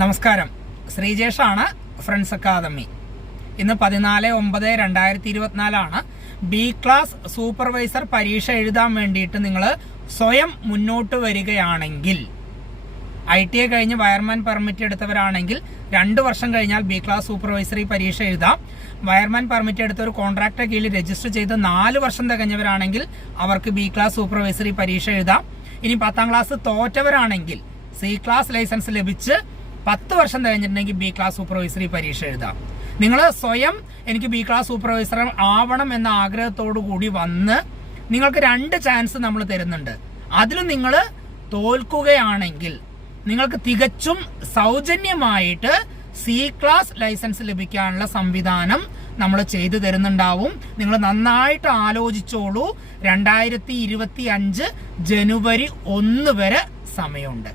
നമസ്കാരം, ശ്രീജേഷാണ്, friends academy. ഇന്ന് 14/9/2024 B class supervisor പരീക്ഷ എഴുതാൻ വേണ്ടിയിട്ട് നിങ്ങൾ സ്വയം മുന്നോട്ട് വരികയാണെങ്കിൽ, ITI കഴിഞ്ഞ് വയർമാൻ പെർമിറ്റ് എടുത്തവരാണെങ്കിൽ 2 വർഷം കഴിഞ്ഞാൽ ബി ക്ലാസ് സൂപ്പർവൈസറി പരീക്ഷ എഴുതാം. വയർമാൻ പെർമിറ്റ് എടുത്ത ഒരു കോൺട്രാക്ടർ കീഴിൽ രജിസ്റ്റർ ചെയ്ത് 4 വർഷം തികഞ്ഞവരാണെങ്കിൽ അവർക്ക് ബി ക്ലാസ് സൂപ്പർവൈസറി പരീക്ഷ എഴുതാം. ഇനി 10ാം ക്ലാസ് തോറ്റവരാണെങ്കിൽ സി ക്ലാസ് ലൈസൻസ് ലഭിച്ച് 10 വർഷം കഴിഞ്ഞിട്ടുണ്ടെങ്കിൽ ബി ക്ലാസ് സൂപ്പർവൈസറി പരീക്ഷ എഴുതാം. നിങ്ങൾ സ്വയം എനിക്ക് ബി ക്ലാസ് സൂപ്പർവൈസർ ആവണം എന്ന ആഗ്രഹത്തോടു കൂടി വന്ന് നിങ്ങൾക്ക് 2 ചാൻസ് നമ്മൾ തരുന്നുണ്ട്. അതിൽ നിങ്ങൾ തോൽക്കുകയാണെങ്കിൽ നിങ്ങൾക്ക് തികച്ചും സൗജന്യമായിട്ട് സി ക്ലാസ് ലൈസൻസ് ലഭിക്കാനുള്ള സംവിധാനം നമ്മൾ ചെയ്തു തരുന്നുണ്ടാവും. നിങ്ങൾ നന്നായിട്ട് ആലോചിച്ചോളൂ. 2025 ജനുവരി 1 വരെ സമയമുണ്ട്.